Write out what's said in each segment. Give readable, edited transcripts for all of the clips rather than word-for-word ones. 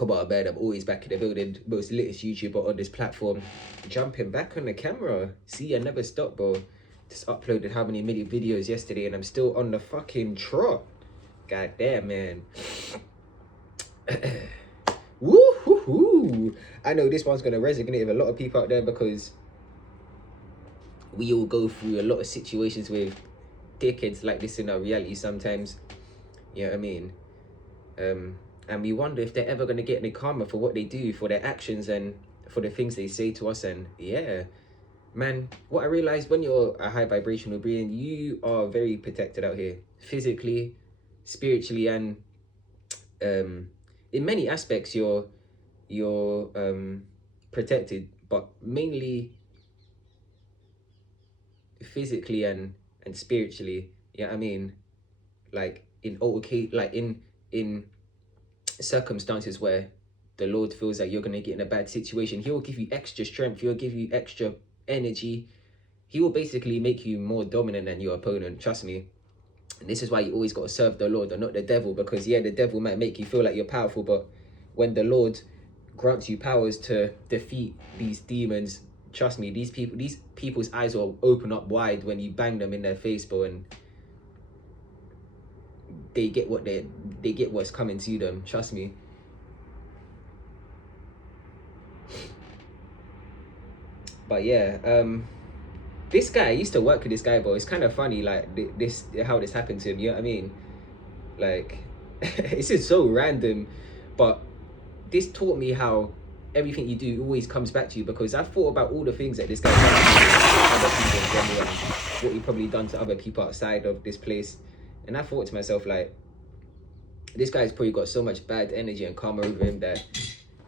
Come on, man, I'm always back in the building. Most latest YouTuber on this platform. Jumping back on the camera. See, I never stopped, bro. Just uploaded how many million videos yesterday and I'm still on the fucking trot. God damn, man. Woo-hoo-hoo. I know this one's going to resonate with a lot of people out there because we all go through a lot of situations with dickheads like this in our reality sometimes. You know what I mean? And we wonder if they're ever going to get any karma for what they do, for their actions and for the things they say to us. And yeah, man, what I realized, when you're a high vibrational being, you are very protected out here, physically, spiritually, and in many aspects you're protected, but mainly physically and spiritually. Yeah, I mean, like in in circumstances where the Lord feels like you're going to get in a bad situation, he will give you extra strength, he'll give you extra energy, he will basically make you more dominant than your opponent. Trust me. And this is why you always got to serve the Lord and not the devil, because yeah, the devil might make you feel like you're powerful, but when the Lord grants you powers to defeat these demons, trust me, these people's eyes will open up wide when you bang them in their face, bro, and they get what's coming to them. Trust me. But yeah, this guy, I used to work with this guy, bro. It's kind of funny, like how this happened to him. You know what I mean? Like, it's just so random, but this taught me how everything you do always comes back to you, because I thought about all the things that this guy done to other people in general and what he probably done to other people outside of this place, and I thought to myself, like, this guy's probably got so much bad energy and karma over him that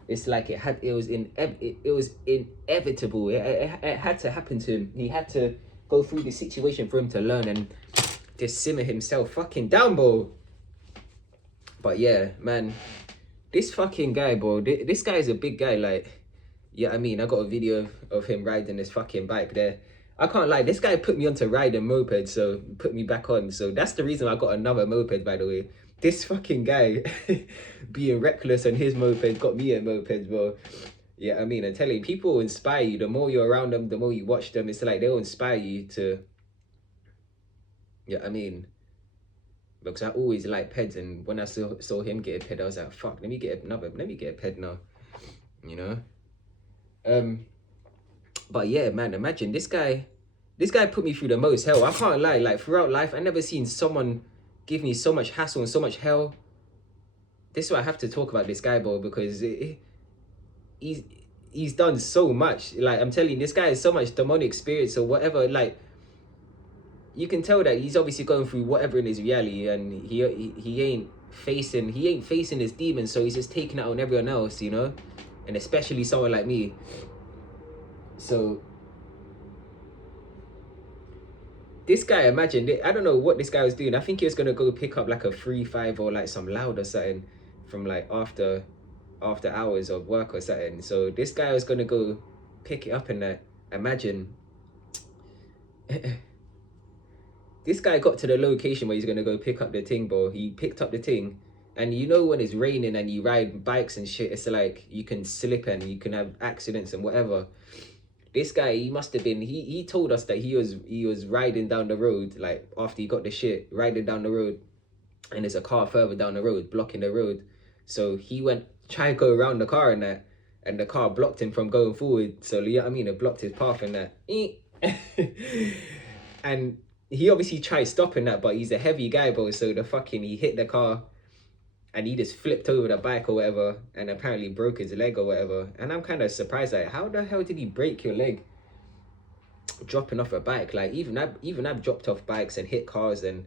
it's like it was inevitable. It had to happen to him. He had to go through this situation for him to learn and just simmer himself fucking down, bro. But yeah, man, this fucking guy, bro, this guy is a big guy. Like, yeah, I mean, I got a video of him riding this fucking bike there. I can't lie, this guy put me onto riding moped, so put me back on. So that's the reason I got another moped, by the way. This fucking guy being reckless on his moped got me a moped, bro. Yeah, I mean, I'm telling you, people inspire you. The more you're around them, the more you watch them, it's like they'll inspire you to, yeah, I mean, because I always like peds, and when I saw him get a ped, I was like, fuck, let me get a ped now, you know? But yeah, man, imagine this guy put me through the most hell. I can't lie, like throughout life, I never seen someone give me so much hassle and so much hell. This is why I have to talk about this guy, bro, because he's done so much. Like, I'm telling you, this guy has so much demonic spirits or whatever. Like, you can tell that he's obviously going through whatever in his reality, and he ain't facing his demons, so he's just taking it on everyone else, you know, and especially someone like me. So this guy, imagine, I don't know what this guy was doing. I think he was gonna go pick up like a 3-5 or like some loud or something from like after hours of work or something. So this guy was gonna go pick it up, and that, imagine. This guy got to the location where he's gonna go pick up the thing, bro. He picked up the thing, and you know when it's raining and you ride bikes and shit, it's like you can slip and you can have accidents and whatever. This guy, he must have been, he told us that he was riding down the road, like after he got the shit, riding down the road, and there's a car further down the road blocking the road. So he went try to go around the car and that, and the car blocked him from going forward. So yeah, I mean, it blocked his path and that. And he obviously tried stopping that, but he's a heavy guy, bro. So he hit the car, and he just flipped over the bike or whatever, and apparently broke his leg or whatever. And I'm kind of surprised, like, how the hell did he break your leg dropping off a bike? Like, even I've dropped off bikes and hit cars, and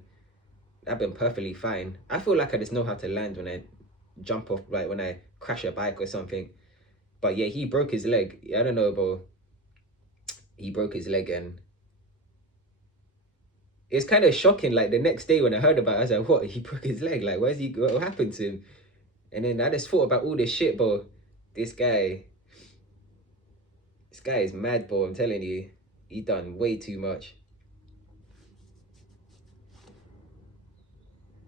I've been perfectly fine. I feel like I just know how to land when I jump off, like when I crash a bike or something. But yeah, he broke his leg. I don't know, bro. He broke his leg, and it's kind of shocking. Like, the next day when I heard about it, I was like, what? He broke his leg? Like, what happened to him? And then I just thought about all this shit, bro. This guy is mad, bro. I'm telling you, he done way too much.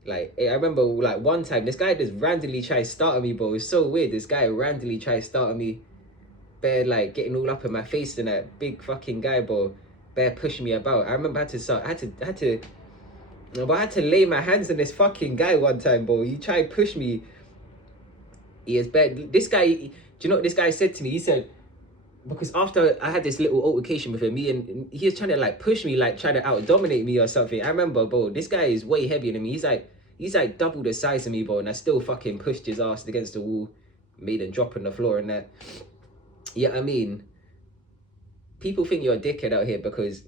Like, I remember, like, one time, this guy just randomly tried starting me, bro. It was so weird. This guy randomly tried starting me. Bear, like, getting all up in my face and that big fucking guy, bro. Bear pushing me about. I remember I had to lay my hands on this fucking guy one time, bro. He tried to push me. He is bad. This guy, do you know what this guy said to me? He said, because after I had this little altercation with him, and he was trying to like push me, like trying to out dominate me or something. I remember, bro, this guy is way heavier than me. He's like double the size of me, bro, and I still fucking pushed his ass against the wall, made him drop on the floor and that. Yeah, I mean, people think you're a dickhead out here because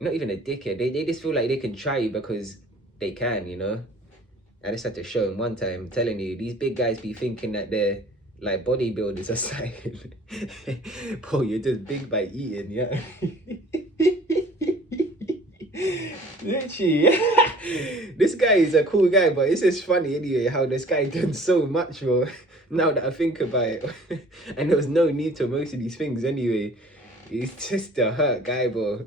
not even a dickhead. They just feel like they can try you because they can, you know. I just had to show him one time. I'm telling you, these big guys be thinking that they're like bodybuilders or something. Bro, you're just big by eating, yeah. Literally. This guy is a cool guy, but it's just funny anyway how this guy done so much, bro. Now that I think about it. And there was no need to most of these things anyway. He's just a hurt guy, bro.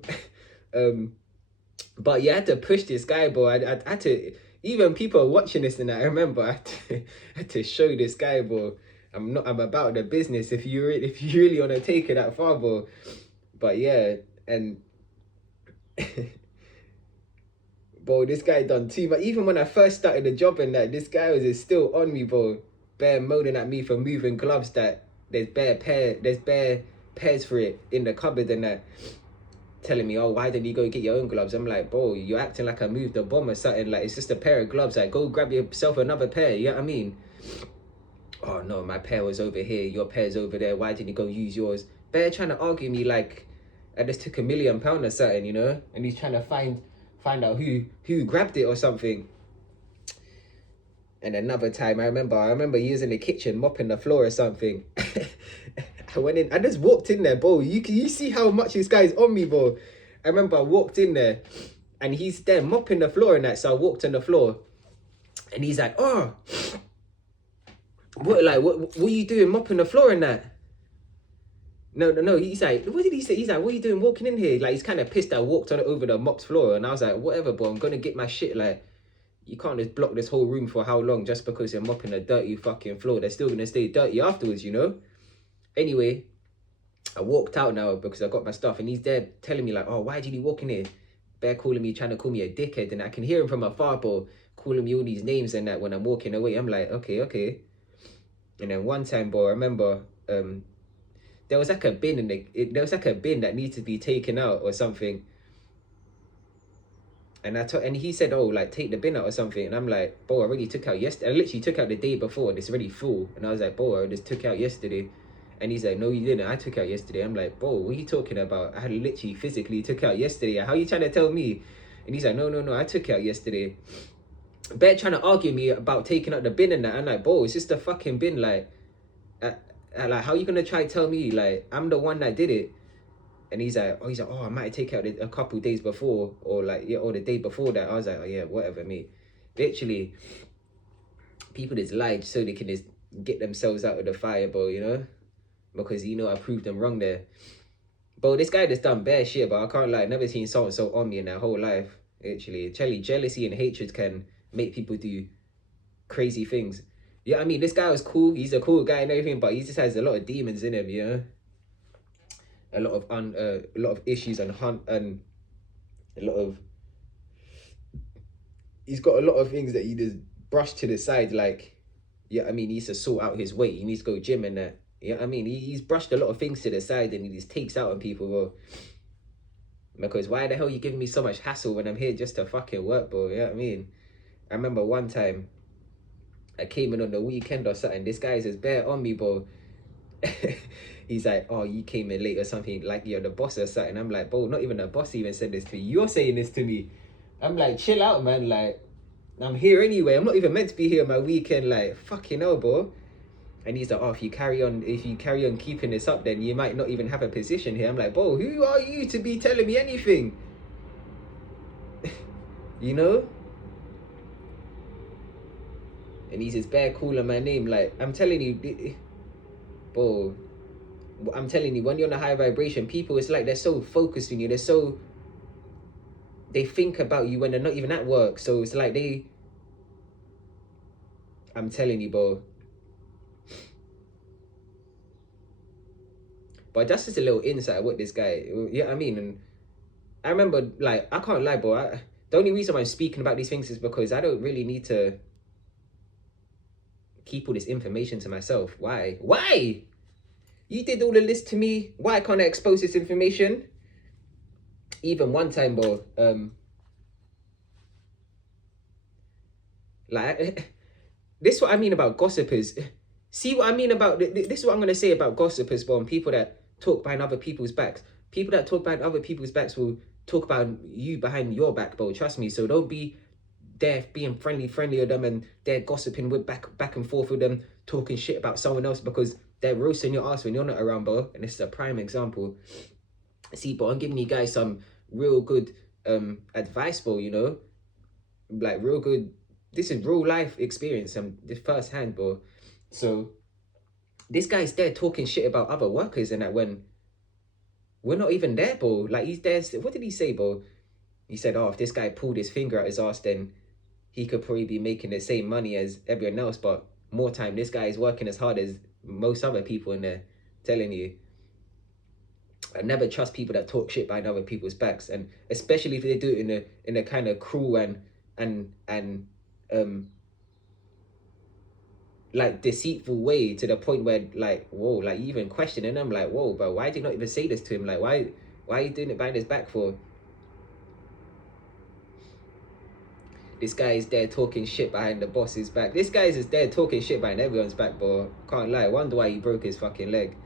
But you had to push this guy, bro. I had to, even people are watching this and I remember I had to show this guy, bro. I'm about the business if you really want to take it that far, bro. But yeah, and bro, this guy done too much. Even when I first started the job and that, this guy was just still on me, bro. Bare moaning at me for moving gloves that there's bare pairs for it in the cupboard and that. Telling me, oh, why didn't you go get your own gloves? I'm like, bro, you're acting like I moved a bomb or something. Like, it's just a pair of gloves. Like, go grab yourself another pair. You know what I mean? Oh, no, my pair was over here. Your pair's over there. Why didn't you go use yours? Bear trying to argue me like I just took £1 million or something, you know? And he's trying to find out who grabbed it or something. And another time, I remember he was in the kitchen mopping the floor or something. I went in, I just walked in there, bro. You see how much this guy's on me, bro. I remember I walked in there and he's there mopping the floor and that. So I walked on the floor and he's like, oh, what are you doing mopping the floor and that? No. He's like, what did he say? He's like, what are you doing walking in here? Like, he's kind of pissed that I walked on it over the mopped floor. And I was like, whatever, bro, I'm going to get my shit. Like, you can't just block this whole room for how long just because you're mopping a dirty fucking floor. They're still going to stay dirty afterwards, you know? Anyway, I walked out now because I got my stuff and he's there telling me like, oh, why did you walk in here? Bear calling me, trying to call me a dickhead, and I can hear him from afar, bro, calling me all these names and that when I'm walking away. I'm like, okay. And then one time, bro, I remember there was like a bin that needs to be taken out or something. And and he said, oh, like take the bin out or something. And I'm like, bro, I already took out yesterday. I literally took out the day before and it's already full. And I was like, bro, I just took out yesterday. And he's like, no, you didn't. I took out yesterday. I'm like, bro, what are you talking about? I literally physically took out yesterday. How are you trying to tell me? And he's like, no, I took out yesterday. Bear trying to argue me about taking out the bin and that. I'm like, bro, it's just a fucking bin. Like, like, how are you going to try to tell me? Like, I'm the one that did it. And he's like, oh, I might take out a couple days before. Or like, yeah, or the day before that. I was like, oh, yeah, whatever, mate. Literally, people just lied so they can just get themselves out of the fire, bro, you know? Because, you know, I proved them wrong there. Bro, this guy just done bare shit, but I can't lie. I've never seen someone so on me in their whole life. Literally. Jealousy and hatred can make people do crazy things. Yeah, I mean, this guy was cool. He's a cool guy and everything, but he just has a lot of demons in him, you know? A lot of issues and he's got a lot of things that he just brushed to the side. Like, yeah, I mean, he needs to sort out his weight. He needs to go gym and that. Yeah, I mean, he's brushed a lot of things to the side and he just takes out on people, bro. Because why the hell are you giving me so much hassle when I'm here just to fucking work, bro? Yeah, I mean, I remember one time I came in on the weekend or something. This guy's just bare on me, bro. He's like, oh, you came in late or something, like you're the boss or something. I'm like, bro, not even the boss even said this to me. You're saying this to me. I'm like, chill out, man. Like, I'm here anyway. I'm not even meant to be here on my weekend. Like, fucking hell, bro. And he's like, oh, if you carry on keeping this up, then you might not even have a position here. I'm like, bro, who are you to be telling me anything? You know? And he's just bare calling my name. Like, I'm telling you, bro, I'm telling you, when you're on a high vibration, people, it's like they're so focused on you. They're so, they think about you when they're not even at work. So it's like I'm telling you, bro. But that's just a little insight of what this guy, yeah, I mean, and I remember, like, I can't lie, bro. The only reason I'm speaking about these things is because I don't really need to keep all this information to myself. Why? Why? You did all the list to me. Why can't I expose this information? Even one time, bro. Like, this is what I mean about gossipers. See what I mean about this is what I'm gonna say about gossipers, bro, and people that talk behind other people's backs. People that talk behind other people's backs will talk about you behind your back, bro. Trust me. So don't be there being friendly with them, and they're gossiping with back and forth with them, talking shit about someone else because they're roasting your ass when you're not around, bro. And this is a prime example. See, but I'm giving you guys some real good advice, bro. You know, like real good. This is real life experience, this firsthand, bro. So this guy's there talking shit about other workers, and that when we're not even there, bro. Like, he's there. What did he say, bro? He said, "Oh, if this guy pulled his finger out his ass, then he could probably be making the same money as everyone else, but more time, this guy is working as hard as most other people in there." Telling you, I never trust people that talk shit behind other people's backs, and especially if they do it in a kind of cruel and like deceitful way, to the point where, like, whoa, like, even questioning them, like, whoa, bro, why did you not even say this to him? Like, why are you doing it behind his back for? This guy is there talking shit behind the boss's back. This guy is just there talking shit behind everyone's back, bro. Can't lie. Wonder why he broke his fucking leg.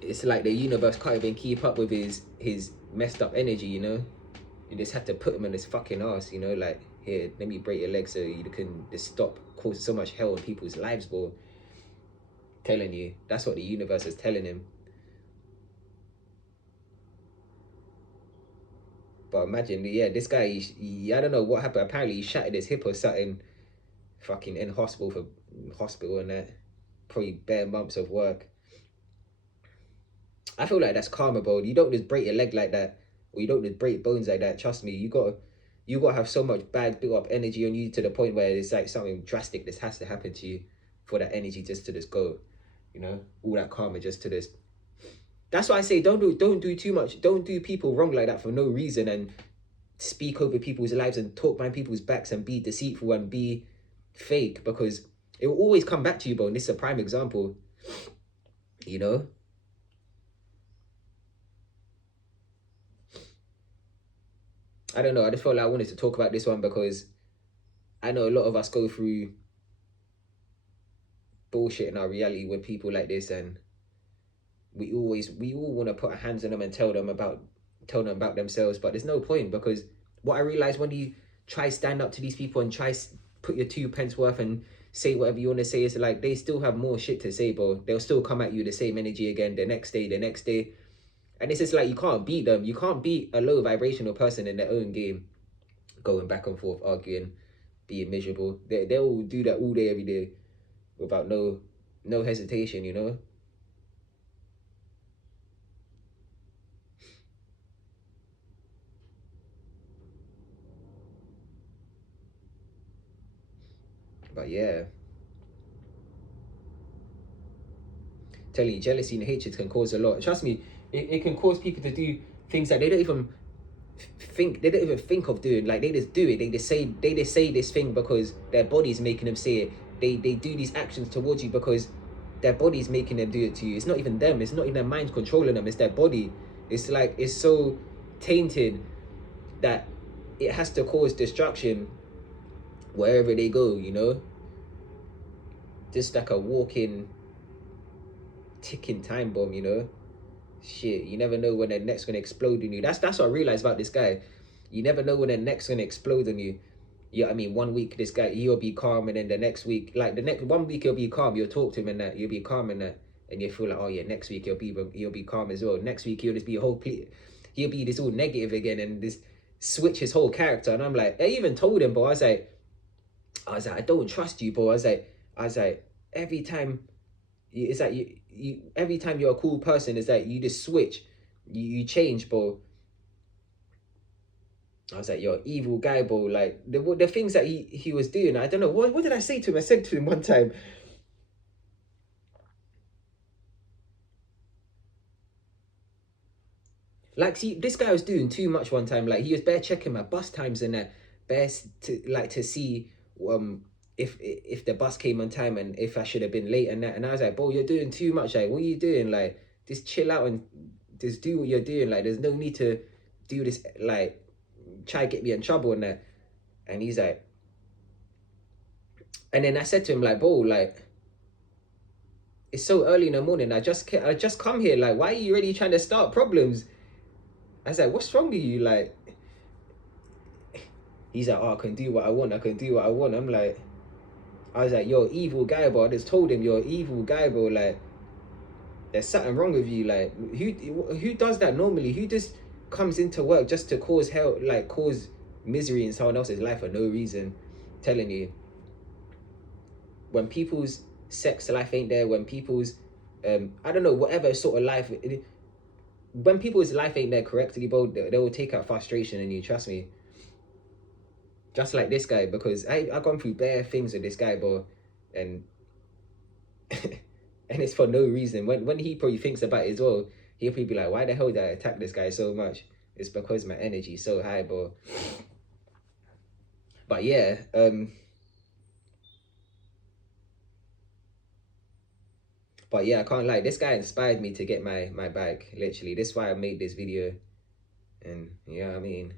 It's like the universe can't even keep up with his messed up energy, you know? You just have to put him in his fucking ass, you know? Like, here, let me break your leg so you can just stop causing so much hell in people's lives, bro. Telling you. That's what the universe is telling him. But imagine, yeah, this guy, I don't know what happened. Apparently he shattered his hip or something. Fucking in hospital and that. Probably bare months of work. I feel like that's karma, bro. You don't just break your leg like that, or you don't just break bones like that. Trust me, you gotta have so much bad built up energy on you, to the point where it's like something drastic this has to happen to you for that energy just to just go. You know, all that karma just to this. That's why I say don't do too much. Don't do people wrong like that for no reason, and speak over people's lives and talk behind people's backs and be deceitful and be fake, because it will always come back to you, bro. And this is a prime example. You know. I don't know. I just felt like I wanted to talk about this one because I know a lot of us go through bullshit in our reality with people like this, and we all want to put our hands on them and tell them about themselves, but there's no point, because what I realized, when you try stand up to these people and try put your 2 pence worth and say whatever you want to say, is like they still have more shit to say, bro. They'll still come at you the same energy again the next day. And it's just like, you can't beat them. You can't beat a low vibrational person in their own game, going back and forth, arguing, being miserable. They'll do that all day, every day, without no hesitation, you know? But yeah. Telling you, jealousy and hatred can cause a lot. Trust me, it can cause people to do things that they don't even think of doing. Like, they just do it. They just say this thing because their body's making them say it. They do these actions towards you because their body's making them do it to you. It's not even them. It's not even their mind controlling them. It's their body. It's like, it's so tainted that it has to cause destruction wherever they go, you know? Just like a walking, ticking time bomb, you know? Shit, you never know when the neck's gonna explode on you. That's what I realized about this guy. You never know when the neck's gonna explode on you. Yeah, I mean, one week this guy, he'll be calm, and then the next week, like the next 1 week he'll be calm. You'll talk to him and that, you'll be calm and that, and you feel like, oh yeah, next week he'll be calm as well. Next week he'll just be he'll be this all negative again, and this switch his whole character. And I'm like, I even told him, but I was like, I don't trust you, bro. I was like, every time, it's like you every time you're a cool person, it's like you just switch, you change, bro. I was like, "You're evil guy, bro." Like the things that he was doing, I don't know. What did I say to him? I said to him one time, like, see, this guy was doing too much one time. Like, he was bare checking my bus times and that, bare to see if the bus came on time and if I should have been late and that. And I was like, bro, you're doing too much. Like, what are you doing? Like, just chill out and just do what you're doing. Like, there's no need to do this. Like, try to get me in trouble and that. And he's like, and then I said to him like, bro, like, it's so early in the morning. I just come here. Like, why are you really trying to start problems? I was like, what's wrong with you? Like, he's like, oh, I can do what I want. I can do what I want. I was like, you're an evil guy, bro. I just told him you're an evil guy, bro. Like, there's something wrong with you. Like, who does that normally? Who just comes into work just to cause hell, like cause misery in someone else's life for no reason? Telling you, when people's sex life ain't there, when people's I don't know, whatever sort of life, when people's life ain't there correctly, bro, they will take out frustration in you. Trust me. Just like this guy, because I've gone through bare things with this guy, bro, and and it's for no reason. When he probably thinks about it as well, he'll probably be like, why the hell did I attack this guy so much? It's because my energy's so high, bro. But yeah, I can't lie. This guy inspired me to get my bike. Literally, this is why I made this video. And yeah, I mean,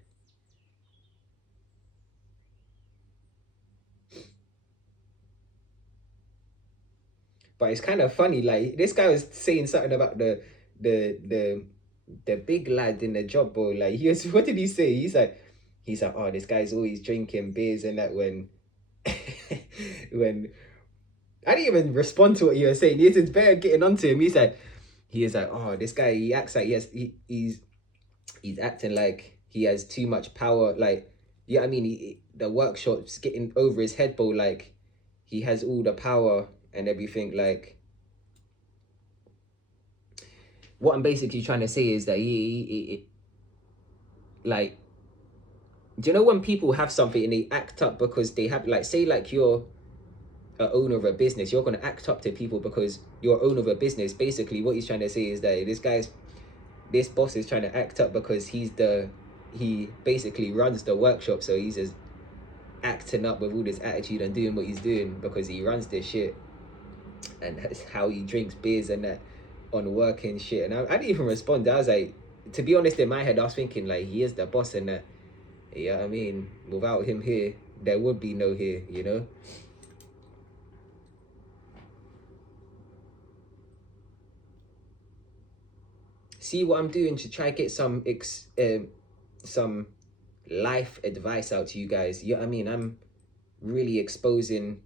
but it's kind of funny. Like, this guy was saying something about the the the big lad in the job, bro. Like, he was, what did he say? He's like, oh, this guy's always drinking beers and that when when I didn't even respond to what you were saying. He was better getting onto him. He is like, oh, this guy, he acts like he's acting like he has too much power. Like, yeah, I mean, the workshop's getting over his head, bro. Like, he has all the power and everything. Like, what I'm basically trying to say is that like, do you know when people have something and they act up because they have, like, say, like, you're a owner of a business, you're going to act up to people because you're owner of a business. Basically, what he's trying to say is that this boss is trying to act up because he basically runs the workshop, so he's just acting up with all this attitude and doing what he's doing because he runs this shit, and that's how he drinks beers and that on work and shit. And I didn't even respond. I was like, to be honest, in my head I was thinking like, he is the boss and that, yeah, I mean, without him here there would be no here, you know. See what I'm doing to try get some life advice out to you guys. Yeah, I mean, I'm really exposing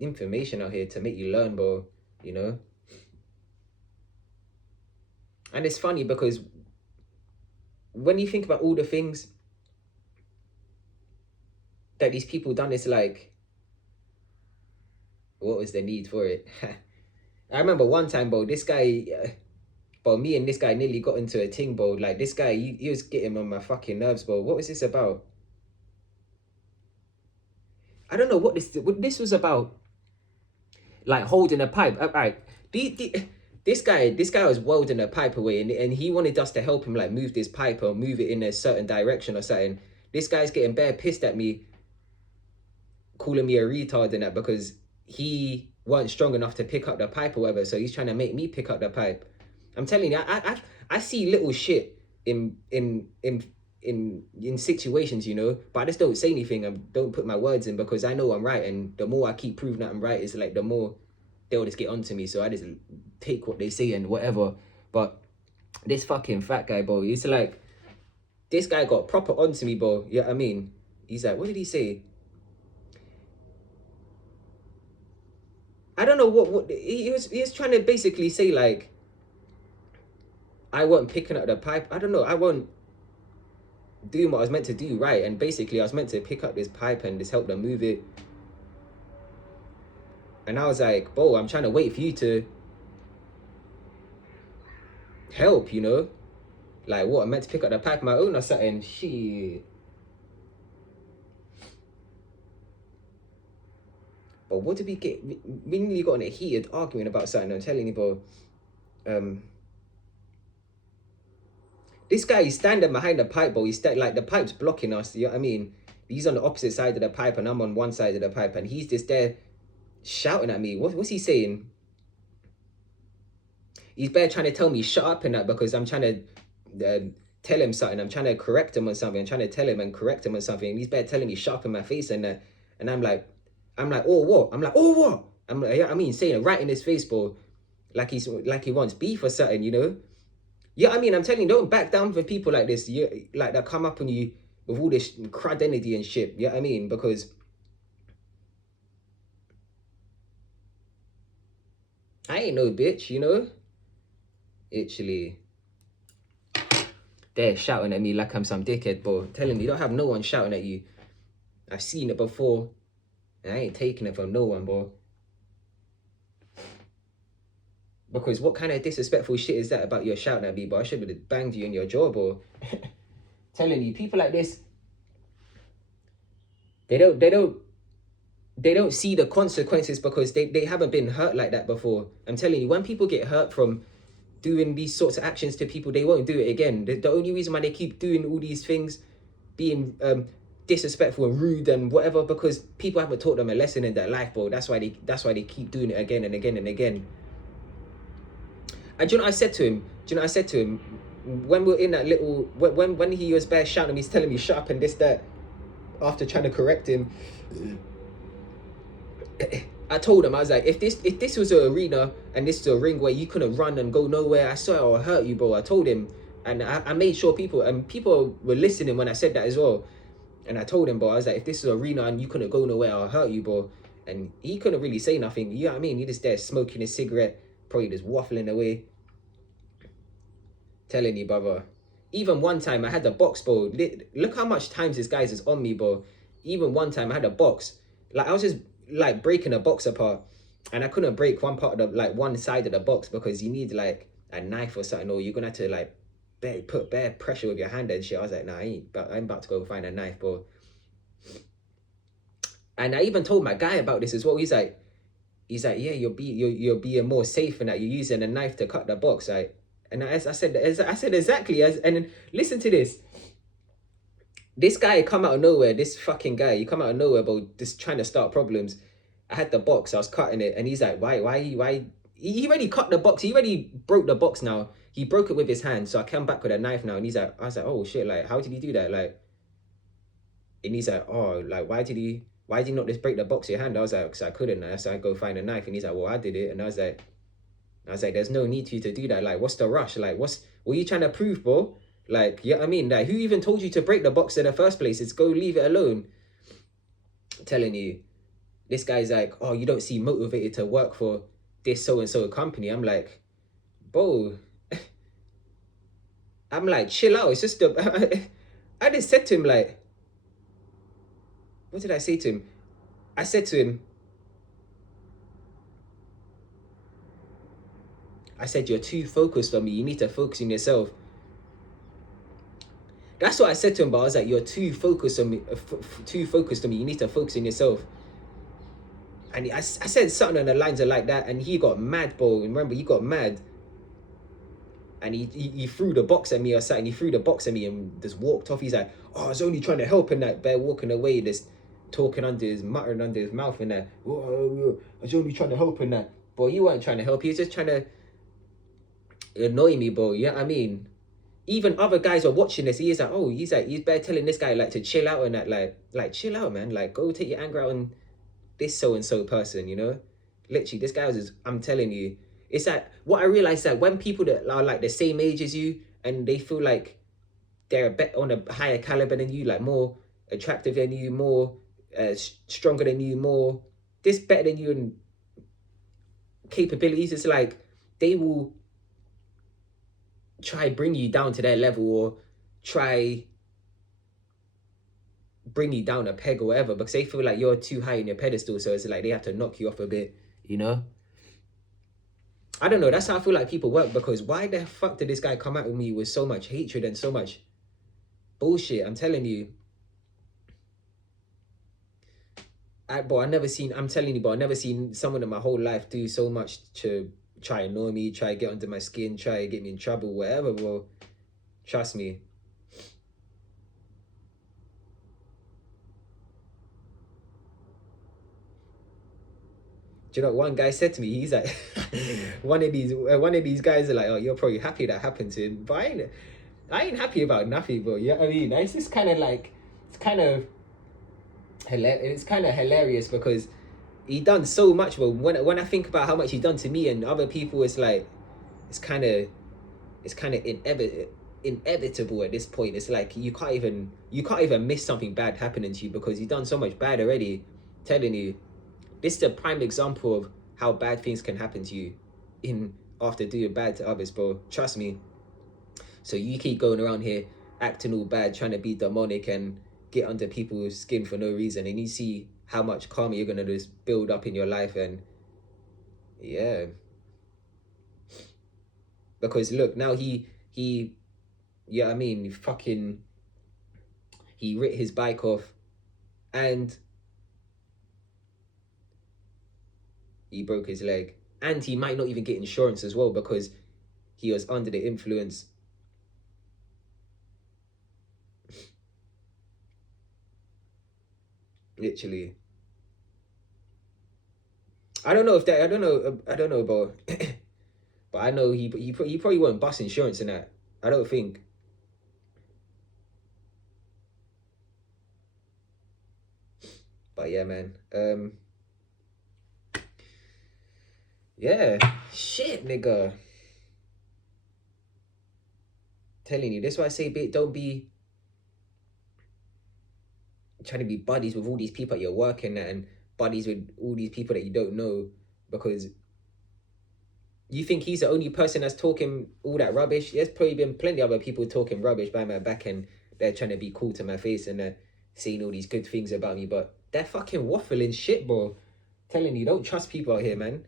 information out here to make you learn, bro, you know. And it's funny because when you think about all the things that these people done, it's like, what was the need for it? I remember one time, bro, this guy, bro, me and this guy nearly got into a thing, bro. Like, this guy, he was getting on my fucking nerves, bro. What was this about? I don't know what this was about. Like, holding a pipe. All right, this guy was welding a pipe away, and he wanted us to help him like move this pipe or move it in a certain direction or something. This guy's getting bare pissed at me, calling me a retard and that because he weren't strong enough to pick up the pipe or whatever. So he's trying to make me pick up the pipe. I'm telling you, I see little shit in situations, you know, but I just don't say anything and don't put my words in because I know I'm right, and the more I keep proving that I'm right, it's like the more they'll just get onto me. So I just take what they say and whatever. But this fucking fat guy, bro, it's like, this guy got proper onto me, bro. You know what I mean? He's like, what did he say? I don't know what he was trying to basically say, like, I wasn't picking up the pipe. I don't know. I wasn't doing what I was meant to do, right? And basically, I was meant to pick up this pipe and just help them move it. And I was like, bro, I'm trying to wait for you to help, you know? Like, what, I'm meant to pick up the pipe on my own or something? Shit. But what did we get? We nearly got in a heated argument about something. I'm telling you, bro. This guy is standing behind the pipe, bro. He's like, the pipe's blocking us. You know what I mean? He's on the opposite side of the pipe, and I'm on one side of the pipe, and he's just there shouting at me. What's he saying? He's bare trying to tell me shut up and that because I'm trying to tell him something. I'm trying to correct him on something. I'm trying to tell him and correct him on something. And he's bare telling me shut up in my face and that. And I'm like, oh what? I'm like, oh what? I'm like, yeah, I mean, saying it right in his face, bro. Like he wants beef or something, you know? Yeah, I mean, I'm telling you, don't back down for people like this. Like that come up on you with all this crud energy and shit. Yeah, I mean, because I ain't no bitch, you know? Actually, they're shouting at me like I'm some dickhead, bro. I'm telling you, you don't have no one shouting at you. I've seen it before, and I ain't taking it from no one, bro. Because what kind of disrespectful shit is that about your shouting at me, bro? I should have banged you in your jaw, bro. Telling you, people like this, they don't see the consequences because they haven't been hurt like that before. I'm telling you, when people get hurt from doing these sorts of actions to people, they won't do it again. The only reason why they keep doing all these things, being disrespectful and rude and whatever, because people haven't taught them a lesson in their life, bro. That's why they keep doing it again and again and again. And do you know what I said to him? When we're in that little, when he was bare shouting, he's telling me shut up and this, that, after trying to correct him, I told him, I was like, if this was an arena and this is a ring where you couldn't run and go nowhere, I swear I'll hurt you, bro. I told him, and I made sure people were listening when I said that as well. And I told him, bro, I was like, if this is an arena and you couldn't go nowhere, I'll hurt you, bro. And he couldn't really say nothing. You know what I mean? He just there smoking his cigarette, probably just waffling away. Telling you, brother. Even one time I had the box, bro. Look how much times this guy's is on me, bro. Even one time I had a box. Like, I was just like breaking a box apart, and I couldn't break one part of the, like one side of the box because you need like a knife or something, or you're gonna have to like put bare pressure with your hand and shit. I was like, nah, I'm about to go find a knife, bro. And I even told my guy about this as well. He's like, yeah, you're being more safe and that you're using a knife to cut the box, right? And I said exactly. And listen to this. This guy come out of nowhere. This fucking guy, you come out of nowhere, bro, just trying to start problems. I had the box. I was cutting it, and he's like, why? He already cut the box. He already broke the box. Now he broke it with his hand. So I come back with a knife now, and he's like, I was like, oh shit, like how did he do that? Like, and he's like, oh, like why did he not just break the box with your hand? I was like, because I couldn't. So I go find a knife, and he's like, well, I did it, and I was like, there's no need for you to do that. Like, what's the rush? Like, what are you trying to prove, bro? Like, yeah, I mean, like, who even told you to break the box in the first place? It's go leave it alone. I'm telling you, this guy's like, oh, you don't seem motivated to work for this so-and-so company. I'm like, bro, I'm like, chill out. It's just I just said to him, like, what did I say to him? I said to him, I said, you're too focused on me. You need to focus on yourself. That's what I said to him, but I was like, you're too focused on me. You need to focus on yourself. And I said something on the lines of like that, and he got mad, bro. Remember, he got mad. And he threw the box at me or something. He threw the box at me and just walked off. He's like, oh, I was only trying to help in that. Bear walking away, just talking muttering under his mouth and that. Oh, I was only trying to help in that. Boy, you weren't trying to help. He was just trying to annoy me, bro. You know what I mean? Even other guys are watching this. He's better telling this guy like to chill out and that, like chill out, man. Like, go take your anger out on this so-and-so person, you know? Literally, this guy was just, I'm telling you, it's like, what I realized that when people that are like the same age as you and they feel like they're a bit on a higher caliber than you, like more attractive than you, more stronger than you, more this better than you and capabilities, it's like they will try bring you down to their level or try bring you down a peg or whatever because they feel like you're too high in your pedestal, so it's like they have to knock you off a bit, you know? I don't know. That's how I feel like people work, because why the fuck did this guy come at me with so much hatred and so much bullshit? I'm telling you. But I never seen. I'm telling you, but I never seen someone in my whole life do so much to try and annoy me, try to get under my skin, try to get me in trouble, whatever, bro. Trust me. Do you know what one guy said to me? He's like, one of these guys are like, oh, you're probably happy that happened to him, but I ain't happy about nothing, bro. You know what I mean? It's just kind of like, it's kind of hilarious because he done so much, but when I think about how much he done to me and other people, it's like, it's kind of inevitable at this point. It's like you can't even miss something bad happening to you because you've done so much bad already. I'm telling you, this is a prime example of how bad things can happen to you in after doing bad to others, bro. Trust me. So you keep going around here acting all bad, trying to be demonic and get under people's skin for no reason, and you see how much karma you're gonna just build up in your life. And yeah, because look, now he yeah, I mean, fucking, he ripped his bike off and he broke his leg, and he might not even get insurance as well because he was under the influence. Literally, I don't know if that. I don't know, but I know he probably won't bust insurance in that. I don't think. But yeah, man. Yeah, shit, nigga. Telling you, that's why I say, don't be trying to be buddies with all these people at your work and buddies with all these people that you don't know, because you think he's the only person that's talking all that rubbish. There's probably been plenty of other people talking rubbish by my back and they're trying to be cool to my face and they're saying all these good things about me, but they're fucking waffling shit, bro. Telling you, don't trust people out here, man.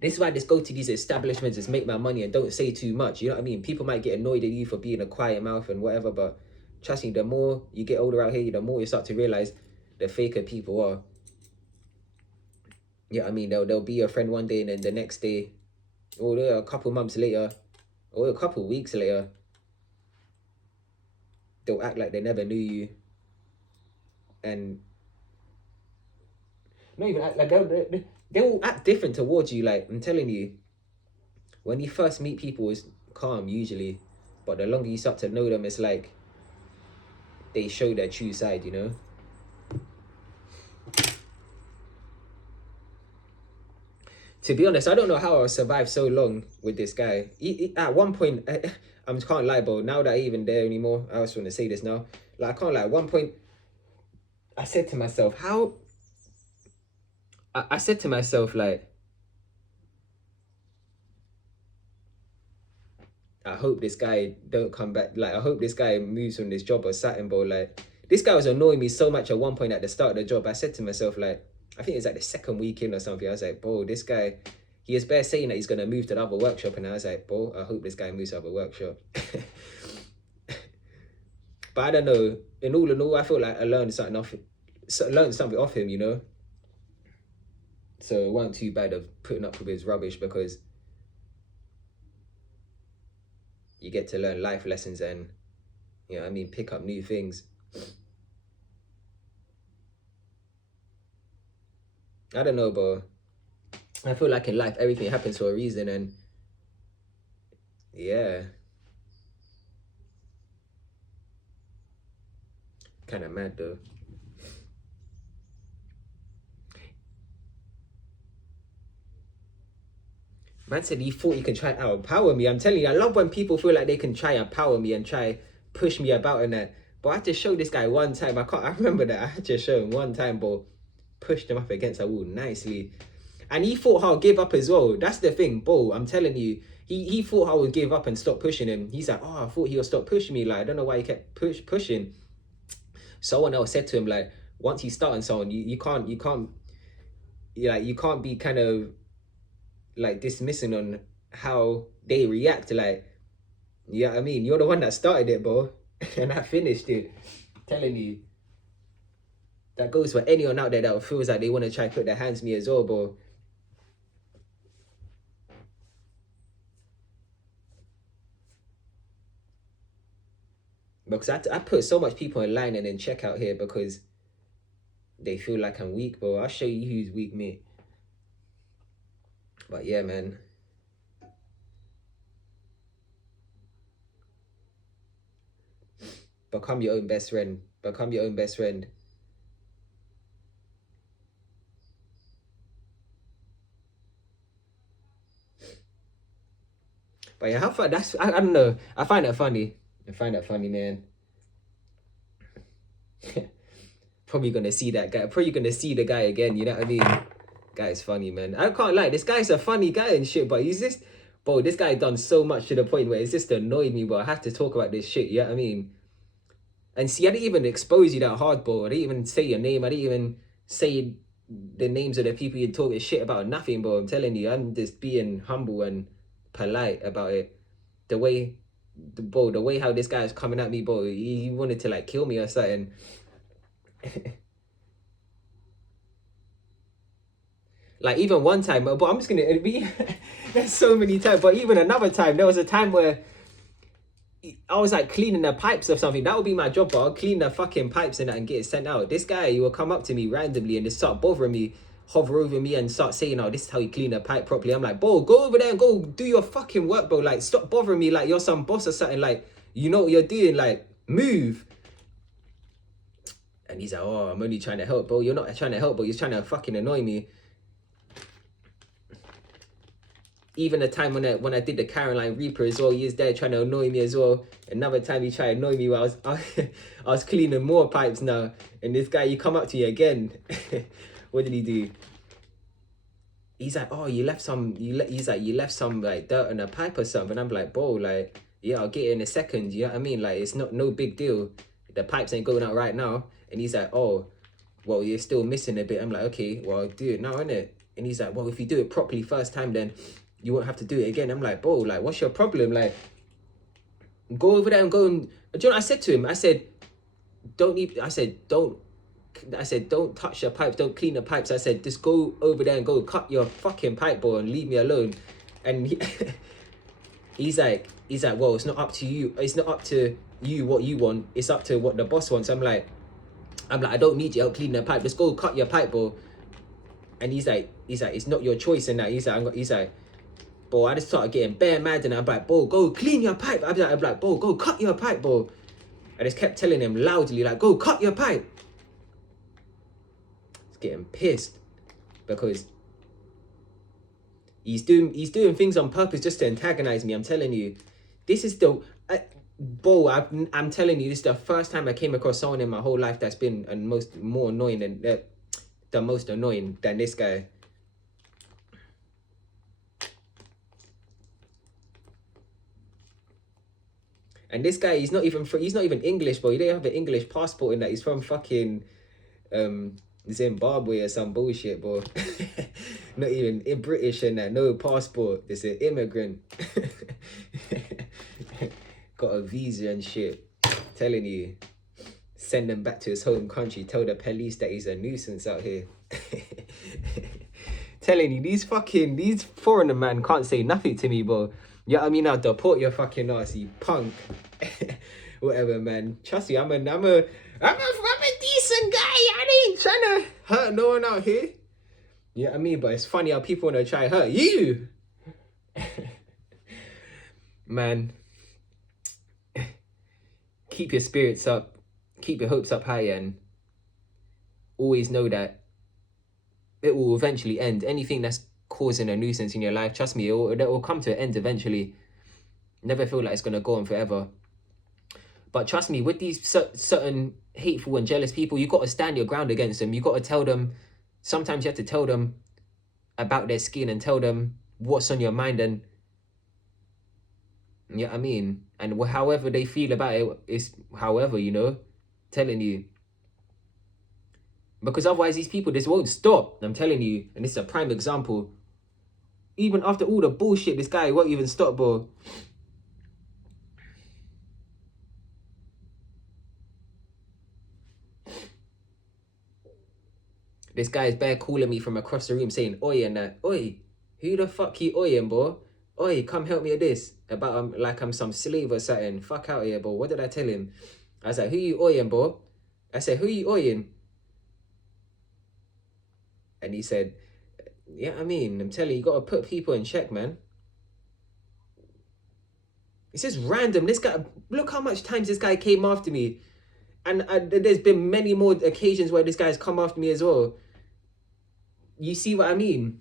This is why I just go to these establishments, just make my money and don't say too much. You know what I mean? People might get annoyed at you for being a quiet mouth and whatever, but trust me, the more you get older out here, the more you start to realize the faker people are. Yeah, I mean, they'll be your friend one day and then the next day, or a couple months later, or a couple weeks later, they'll act like they never knew you. And not even act like they will act different towards you. Like, I'm telling you, when you first meet people, it's calm usually, but the longer you start to know them, it's like they show their true side, you know? To be honest, I don't know how I survived so long with this guy. At one point, I can't lie, bro. Now that I ain't even there anymore, I just want to say this now. Like, I can't lie. At one point, I said to myself, how... I said to myself, like, I hope this guy don't come back. Like, I hope this guy moves from this job or something, bro. Like, this guy was annoying me so much at one point at the start of the job. I said to myself, like, I think it's like the second week in or something. I was like, bro, this guy, he is bare saying that he's going to move to the other workshop. And I was like, bro, I hope this guy moves to the other workshop. But I don't know. In all, I feel like I learned something off him, you know? So it wasn't too bad of putting up with his rubbish, because you get to learn life lessons and, you know what I mean, pick up new things. I don't know, but I feel like in life, everything happens for a reason, and yeah. Kind of mad, though. Man said he thought he can try to outpower me. I'm telling you, I love when people feel like they can try and power me and try push me about and that. But I had to show this guy one time. I remember that. I had to show him one time, but pushed him up against a wall nicely. And he thought I'll give up as well. That's the thing, bro. I'm telling you, he thought I would give up and stop pushing him. He's like, oh, I thought he would stop pushing me. Like, I don't know why he kept pushing. Someone else said to him, like, once you start on someone, you can't be kind of like dismissing on how they react. Like, yeah, I mean, you're the one that started it, bro, and I finished it. Telling you, that goes for anyone out there that feels like they want to try to put their hands on me as well, bro. Because I put so much people in line and then check out here because they feel like I'm weak, bro. I'll show you who's weak, mate. But yeah, man. Become your own best friend. Become your own best friend. But yeah, how fun? I don't know. I find that funny. I find that funny, man. Probably gonna see that guy. Probably gonna see the guy again. You know what I mean? Guy's funny, man. I can't lie. This guy's a funny guy and shit. But he's just, bro. This guy done so much to the point where it's just annoyed me. But I have to talk about this shit. You know what I mean? And see, I didn't even expose you that hard, bro. I didn't even say your name. I didn't even say the names of the people you're talking shit about. Nothing, bro. I'm telling you, I'm just being humble and polite about it. The way how this guy is coming at me, bro. He wanted to like kill me or something. Like even one time, but I'm just gonna be. There's so many times, but even another time, there was a time where I was like cleaning the pipes or something. That would be my job, bro. I'll clean the fucking pipes and that and get it sent out. This guy, he will come up to me randomly and just start bothering me, hover over me and start saying, "Oh, this is how you clean a pipe properly." I'm like, bro, go over there and go do your fucking work, bro. Like, stop bothering me like you're some boss or something. Like, you know what you're doing. Like, move. And he's like, "Oh, I'm only trying to help, bro. You're not trying to help, bro. You're trying to fucking annoy me." Even the time when I did the Caroline Reaper as well, he is there trying to annoy me as well. Another time he tried to annoy me while I was cleaning more pipes now. And this guy, he come up to me again. What did he do? He's like, "Oh, you left some, he's like, you left some like dirt on a pipe or something." And I'm like, "Bro, like, yeah, I'll get it in a second. You know what I mean? Like, it's no big deal. The pipes ain't going out right now." And he's like, "Oh, well, you're still missing a bit." I'm like, "Okay, well, I'll do it now, innit?" And he's like, "Well, if you do it properly first time, then you won't have to do it again." I'm like, "Bro, like, what's your problem? Like, go over there and go and..." Do you know what I said to him? I said, don't touch the pipes, don't clean the pipes. I said, just go over there and go cut your fucking pipe, bro, and leave me alone. And he's like, "Well, it's not up to you. It's not up to you what you want. It's up to what the boss wants." I'm like, "I don't need you help clean the pipe. Just go cut your pipe, bro." And he's like, "It's not your choice." And that he's like, "Bro," I just started getting bare mad, and I'm like, "Bro, go clean your pipe." I'm like, "Bro, go cut your pipe, bro." I just kept telling him loudly, like, "Go cut your pipe." He's getting pissed because he's doing things on purpose just to antagonize me. I'm telling you, this is bro. I'm telling you, this is the first time I came across someone in my whole life that's been more annoying than the most annoying than this guy. And this guy, he's not even English, bro. He don't have an English passport in that. He's from fucking Zimbabwe or some bullshit, bro. Not even British and that. No passport. It's an immigrant. Got a visa and shit. Telling you, send him back to his home country. Tell the police that he's a nuisance out here. Telling you, these foreigner man can't say nothing to me, bro. Yeah, I mean, I'll deport your fucking ass, you punk. Whatever, man. Trust me, I'm a decent guy. I ain't trying to hurt no one out here. Yeah, I mean, but it's funny how people want to try hurt you. Man, keep your spirits up, keep your hopes up high, and always know that it will eventually end. Anything that's causing a nuisance in your life, trust me, it will come to an end eventually. Never feel like it's going to go on forever. But trust me, with these certain hateful and jealous people, you got to stand your ground against them. You got to tell them, sometimes you have to tell them about their skin and tell them what's on your mind. And yeah, I mean, and however they feel about it is however, you know, telling you. Because otherwise these people just won't stop. I'm telling you, and this is a prime example. Even after all the bullshit, this guy won't even stop, bro. This guy's bare calling me from across the room saying, oi, and that, oi, who the fuck you oiing, bro? Oi, come help me with this. About like I'm some slave or something. Fuck out here, bro. What did I tell him? I was like, who you oiing, bro? I said, who you oiing? And he said, yeah, I mean, I'm telling you, you gotta put people in check, man. It's just random. This guy, look how much times this guy came after me. And there's been many more occasions where this guy's come after me as well. You see what I mean?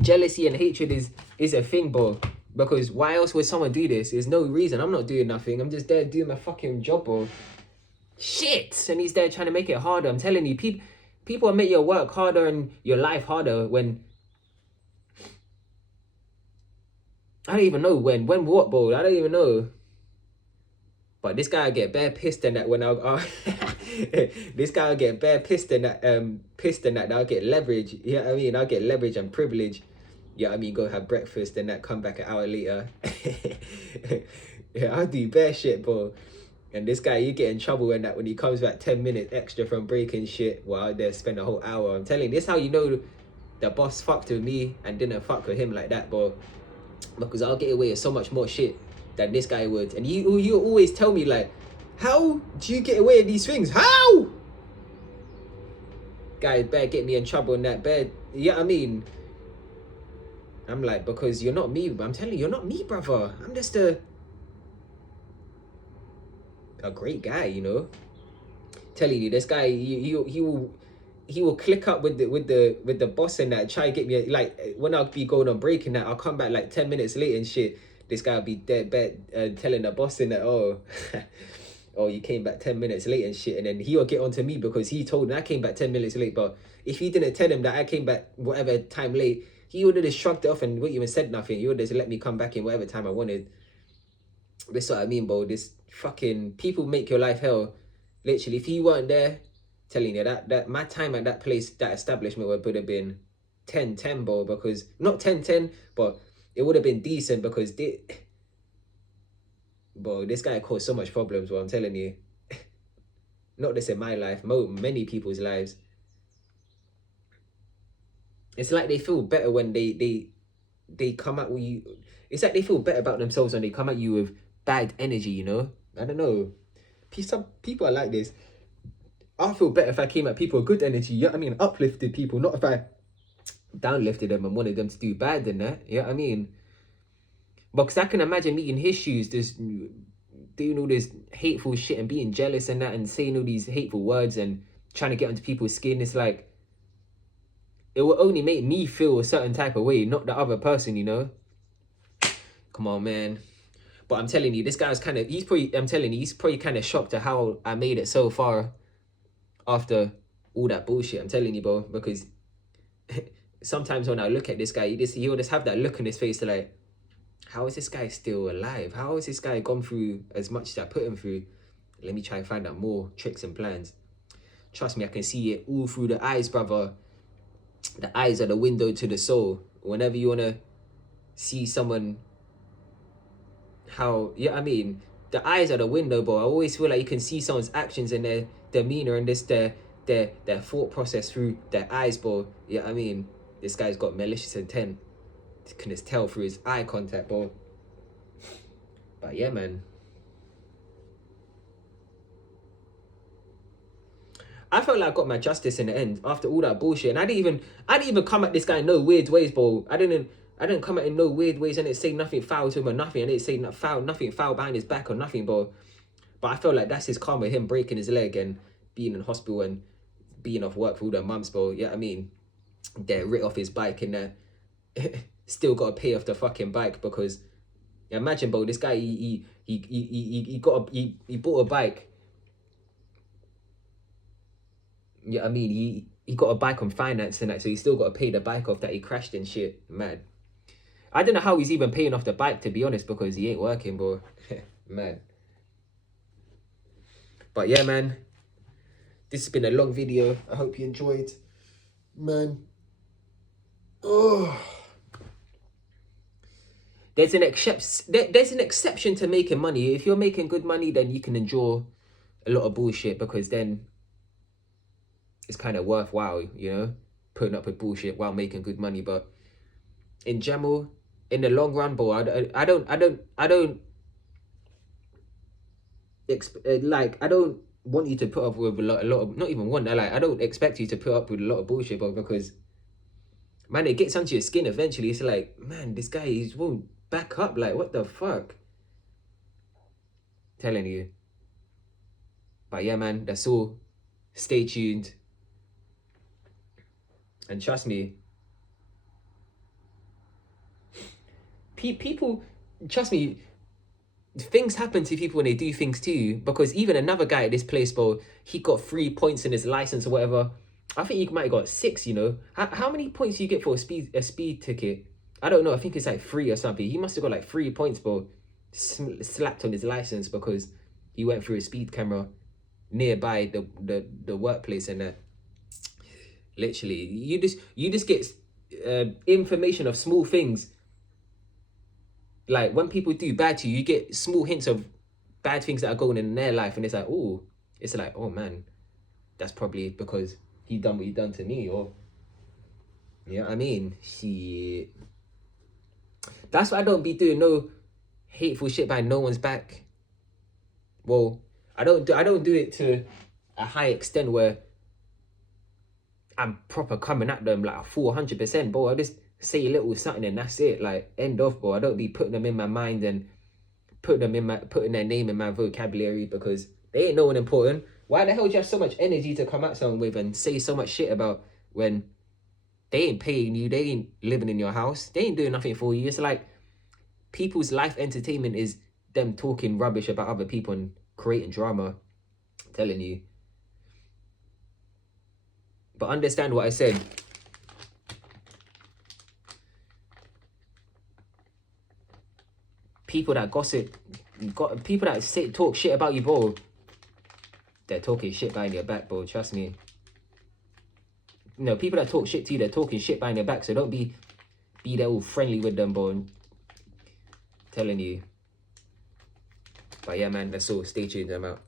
Jealousy and hatred is a thing, bro. Because why else would someone do this? There's no reason. I'm not doing nothing. I'm just there doing my fucking job, bro. Shit! And he's there trying to make it harder. I'm telling you, people make your work harder and your life harder when... I don't even know when. When what, bro? I don't even know. But this guy will get bare pissed and that when this guy will get bare pissed and that I'll get leverage. You know what I mean? I'll get leverage and privilege. Yeah, I mean, go have breakfast and that come back an hour later. Yeah, I'll do bare shit, bro. And this guy, you get in trouble when he comes back 10 minutes extra from breaking shit. Well, out there spend a whole hour. I'm telling you, this how you know the boss fucked with me and didn't fuck with him like that, bro. Because I'll get away with so much more shit than this guy would. And you always tell me, like, how do you get away with these things? How? Guys, better get me in trouble in that bed. Yeah, I mean, I'm like, because you're not me. I'm telling you, you're not me, brother. I'm just a great guy, you know. Telling you, this guy, he will click up with the boss and that, try to get me, like, when I'll be going on break and that, I'll come back like 10 minutes late and shit. This guy will be dead bad telling the boss and that, oh, oh, you came back 10 minutes late and shit. And then he'll get onto me because he told me I came back 10 minutes late. But if he didn't tell him that I came back whatever time late, he would have just shrugged it off and wouldn't even said nothing. He would have just let me come back in whatever time I wanted. That's what I mean, bro. This fucking people make your life hell. Literally, if he weren't there, telling you that my time at that place, that establishment would have been 10-10, bro. Because not 10-10, but it would have been decent because bro, this guy caused so much problems, bro. I'm telling you. Not just in my life, many people's lives. It's like they feel better when they come at you. It's like they feel better about themselves when they come at you with bad energy, you know? I don't know. Some people are like this. I feel better if I came at people with good energy. You know what I mean? Uplifted people, not if I downlifted them and wanted them to do bad than that. You know what I mean? Because I can imagine me in his shoes, just doing all this hateful shit and being jealous and that and saying all these hateful words and trying to get onto people's skin. It's like, it will only make me feel a certain type of way, not the other person, you know? Come on, man. But I'm telling you, this guy's kind of, he's probably kind of shocked at how I made it so far after all that bullshit. I'm telling you, bro, because sometimes when I look at this guy, he'll just have that look on his face to like, how is this guy still alive? How has this guy gone through as much as I put him through? Let me try and find out more tricks and plans. Trust me, I can see it all through the eyes, brother. The eyes are the window to the soul. Whenever you want to see someone, how, yeah, I mean, the eyes are the window, bro. I always feel like you can see someone's actions and their demeanor and this their thought process through their eyes, bro. Yeah, I mean, this guy's got malicious intent. You can just tell through his eye contact, bro. But yeah, man. I felt like I got my justice in the end after all that bullshit. And I didn't even come at this guy in no weird ways, bro. I didn't come at him in no weird ways. I didn't say nothing foul to him or nothing. I didn't say nothing foul behind his back or nothing, bro. But I felt like that's his karma, him breaking his leg and being in hospital and being off work for all the months, bro. Yeah, I mean, they writ off his bike and still got to pay off the fucking bike because imagine, bro, this guy he bought a bike. Yeah, I mean, he got a bike on finance and that, so he still got to pay the bike off that he crashed and shit. Man, I don't know how he's even paying off the bike, to be honest, because he ain't working, bro. Man. But yeah, man, this has been a long video. I hope you enjoyed, man. Oh. there's an exception to making money. If you're making good money, then you can endure a lot of bullshit, because then it's kind of worthwhile, you know, putting up with bullshit while making good money. But in general, in the long run, bro, I don't I don't want you to put up with a lot of, not even one, I don't expect you to put up with a lot of bullshit, bro, because man, it gets onto your skin eventually. It's like, man, this guy, he won't back up. Like, what the fuck? Telling you. But yeah, man, that's all. Stay tuned. And trust me, people, trust me, things happen to people when they do things too. Because even another guy at this place, bro, he got 3 points in his license or whatever. I think he might have got 6, you know. How many points do you get for a speed ticket? I don't know. I think it's like 3 or something. He must have got like 3 points, bro. Slapped on his license because he went through a speed camera nearby the workplace, and literally, you just get information of small things. Like when people do bad to you, you get small hints of bad things that are going in their life, and it's like, oh man, that's probably because he done what he done to me, or you know what I mean? Shit. That's why I don't be doing no hateful shit behind no one's back. Well, I don't do it to a high extent where I'm proper coming at them like a full 100%, bro. I just say a little something and that's it. Like, end off, bro. I don't be putting them in my mind and putting their name in my vocabulary, because they ain't no one important. Why the hell do you have so much energy to come at someone with and say so much shit about when they ain't paying you, they ain't living in your house, they ain't doing nothing for you? It's like people's life entertainment is them talking rubbish about other people and creating drama. I'm telling you. But understand what I said. People that gossip, people that talk shit about you, bro, they're talking shit behind your back, bro. Trust me. No, people that talk shit to you, they're talking shit behind your back. So don't be there all friendly with them, bro. I'm telling you. But yeah, man, that's all. Stay tuned. I'm out.